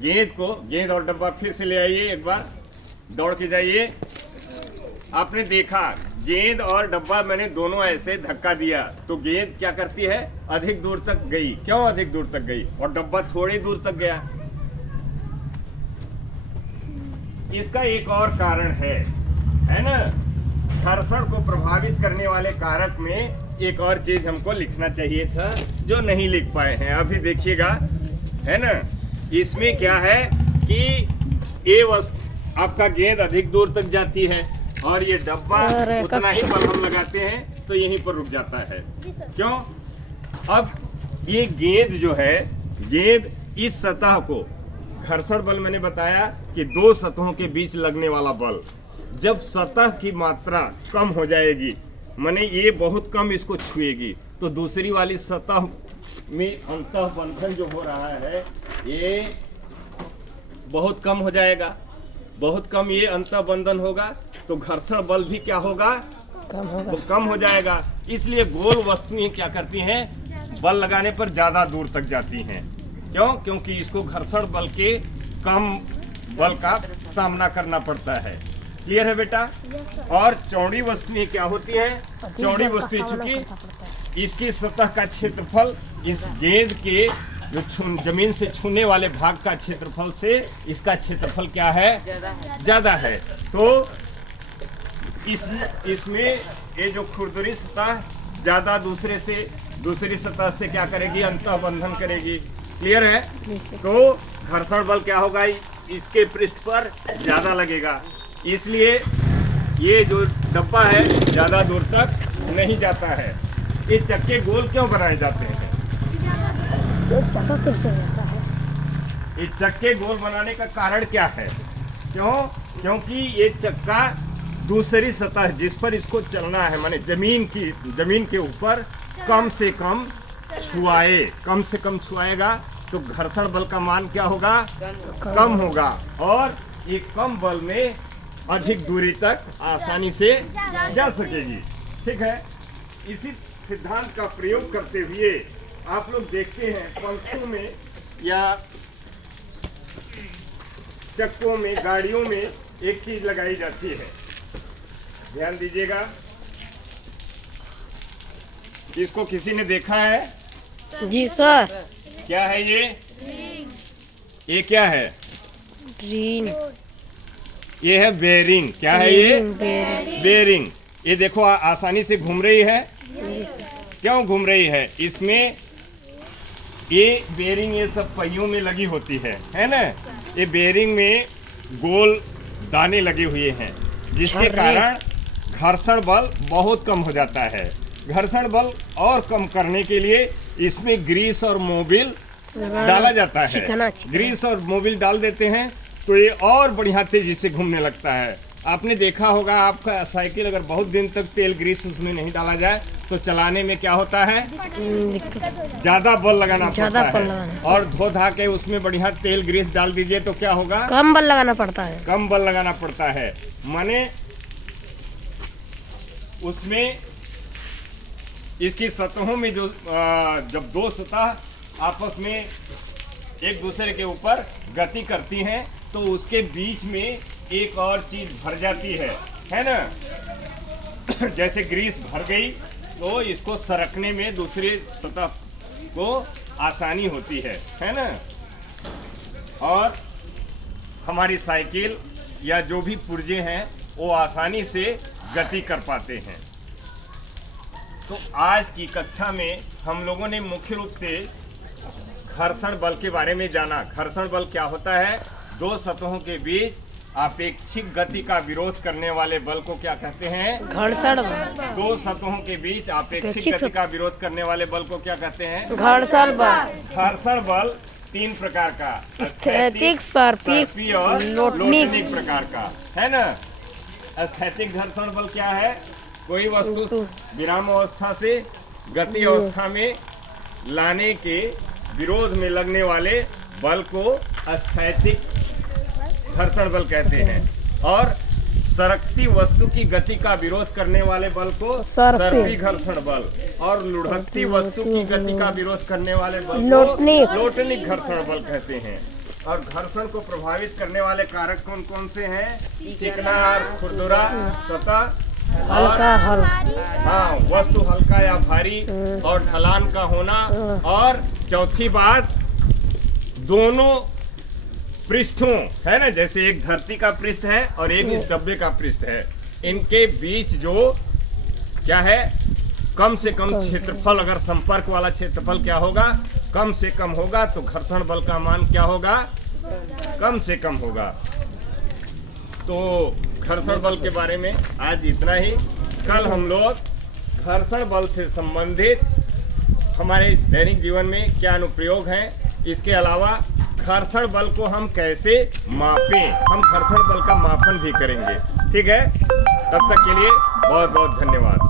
गेंद और डब्बा फिर से ले आइए, एक बार दौड़ के जाइए। आपने देखा गेंद और डब्बा मैंने दोनों ऐसे धक्का दिया तो गेंद क्या करती है, अधिक दूर तक गई। क्यों अधिक दूर तक गई और डब्बा थोड़ी दूर तक गया? इसका एक और कारण है ना, घर्षण को प्रभावित करने वाले कारक में एक और चीज हमको लिखना चाहिए था जो नहीं लिख पाए हैं। अभी देखिएगा, है ना, इसमें क्या है कि ये वस्तु आपका गेंद अधिक दूर तक जाती है और ये डब्बा उतना ही बल हम लगाते हैं तो यहीं पर रुक जाता है। क्यों? अब ये गेंद जो है, गेंद इस सतह को, घर्षण बल मैंने बताया कि दो सतहों के बीच लगने वाला बल, जब सतह की मात्रा कम हो जाएगी, माने ये बहुत कम इसको छुएगी, तो दूसरी वाली सतह में अंतः बंधन जो हो रहा है ये बहुत कम हो जाएगा। बहुत कम ये अंतः बंधन होगा तो घर्षण बल भी क्या होगा, कम हो जाएगा। इसलिए गोल वस्तुएं क्या करती हैं, बल लगाने पर ज्यादा दूर तक जाती हैं। क्यों? क्योंकि इसको घर्षण बल के कम बल का सामना करना पड़ता है। क्लियर है बेटा? और चौड़ी वस्तुएं क्या होती हैं? चौड़ी वस्तुएं चूंकि इसकी सतह का क्षेत्रफल इस गेंद के जो जमीन से छूने वाले भाग का क्षेत्रफल से इसका क्षेत्रफल क्या है, ज्यादा है। तो इसमें ये जो खुरदुरी सतह ज्यादा दूसरी सतह से क्या करेगी, अंतः बंधन करेगी। क्लियर है? तो घर्षण बल क्या होगा, इसके पृष्ठ पर ज्यादा लगेगा, इसलिए ये जो डब्बा है ज्यादा दूर तक नहीं जाता है। ये चक्के गोल क्यों बनाए जाते हैं? ये चक्के गोल बनाने का कारण क्या है? क्यों? क्योंकि ये चक्का दूसरी सतह जिस पर इसको चलना है, माने जमीन के ऊपर कम से कम छुआएगा तो घर्षण बल का मान क्या होगा, कम होगा, और ये कम बल में अधिक दूरी तक आसानी से जा सकेगी। ठीक है? इसी सिद्धांत का प्रयोग करते हुए आप लोग देखते हैं पंखों में या चक्कों में, गाड़ियों में एक चीज लगाई जाती है, ध्यान दीजिएगा। इसको किसी ने देखा है? जी सर। क्या है ये? ये क्या है? ग्रीन। ये है बेरिंग। क्या है ये? बेरिंग। ये देखो आसानी से घूम रही है। क्यों घूम रही है? इसमें ये बेरिंग ये सब पहियों में लगी होती है ना? ये बेरिंग में गोल दाने लगे हुए हैं जिसके कारण घर्षण बल बहुत कम हो जाता है। घर्षण बल और कम करने के लिए इसमें ग्रीस और मोबिल डाला जाता है। ग्रीस और मोबिल डाल देते हैं तो ये और बढ़िया तेजी से घूमने लगता है। आपने देखा होगा, आपका साइकिल अगर बहुत दिन तक तेल ग्रीस उसमें नहीं डाला जाए तो चलाने में क्या होता है, ज्यादा बल लगाना पड़ता है। और धो धा के उसमें बढ़िया तेल ग्रीस डाल दीजिए तो क्या होगा, कम बल लगाना पड़ता है। कम बल लगाना पड़ता है। माने उसमें इसकी सतहों में जो जब दो सतह आपस में एक दूसरे के ऊपर गति करती हैं तो उसके बीच में एक और चीज भर जाती है ना? जैसे ग्रीस भर गई तो इसको सरकने में दूसरी सतह को आसानी होती है ना? और हमारी साइकिल या जो भी पुर्जे हैं वो आसानी से गति कर पाते हैं। तो आज की कक्षा में हम लोगों ने मुख्य रूप से घर्षण बल के बारे में जाना। घर्षण बल क्या होता है? दो सतहों के बीच आपेक्षिक गति का विरोध करने वाले बल को क्या कहते हैं? घर्षण बल। दो सतहों के बीच आपेक्षिक गति का विरोध करने वाले बल को क्या कहते हैं? घर्षण बल। घर्षण बल तीन प्रकार का, स्थैतिक, सर्पिल और लोटनिक प्रकार का, है ना? स्थैतिक घर्षण बल क्या है? कोई वस्तु विराम अवस्था से गति अवस्था में लाने के विरोध में लगने वाले बल को स्थैतिक घर्षण बल कहते हैं। और सरकती वस्तु की गति का विरोध करने वाले बल को सर्पी घर्षण बल, और लुढ़कती वस्तु की गति का विरोध करने वाले बल को लोटनिक घर्षण बल कहते हैं। और घर्षण को प्रभावित करने वाले कारक कौन कौन से हैं? चिकना और खुरदुरा सतह, हल्का हल हाँ वस्तु हल्का या भारी, और ढलान का होना, और चौथी बात दोनों पृष्ठों है ना, जैसे एक धरती का पृष्ठ है और एक इस डब्बे का पृष्ठ है, इनके बीच जो क्या है, कम से कम क्षेत्रफल, अगर संपर्क वाला क्षेत्रफल क्या होगा, कम से कम होगा, तो घर्षण बल का मान क्या होगा, कम से कम होगा। तो घर्षण बल के बारे में आज इतना ही। कल हम लोग घर्षण बल से संबंधित हमारे दैनिक जीवन में क्या अनुप्रयोग हैं, इसके अलावा घर्षण बल को हम कैसे मापें, हम घर्षण बल का मापन भी करेंगे। ठीक है, तब तक के लिए बहुत बहुत धन्यवाद।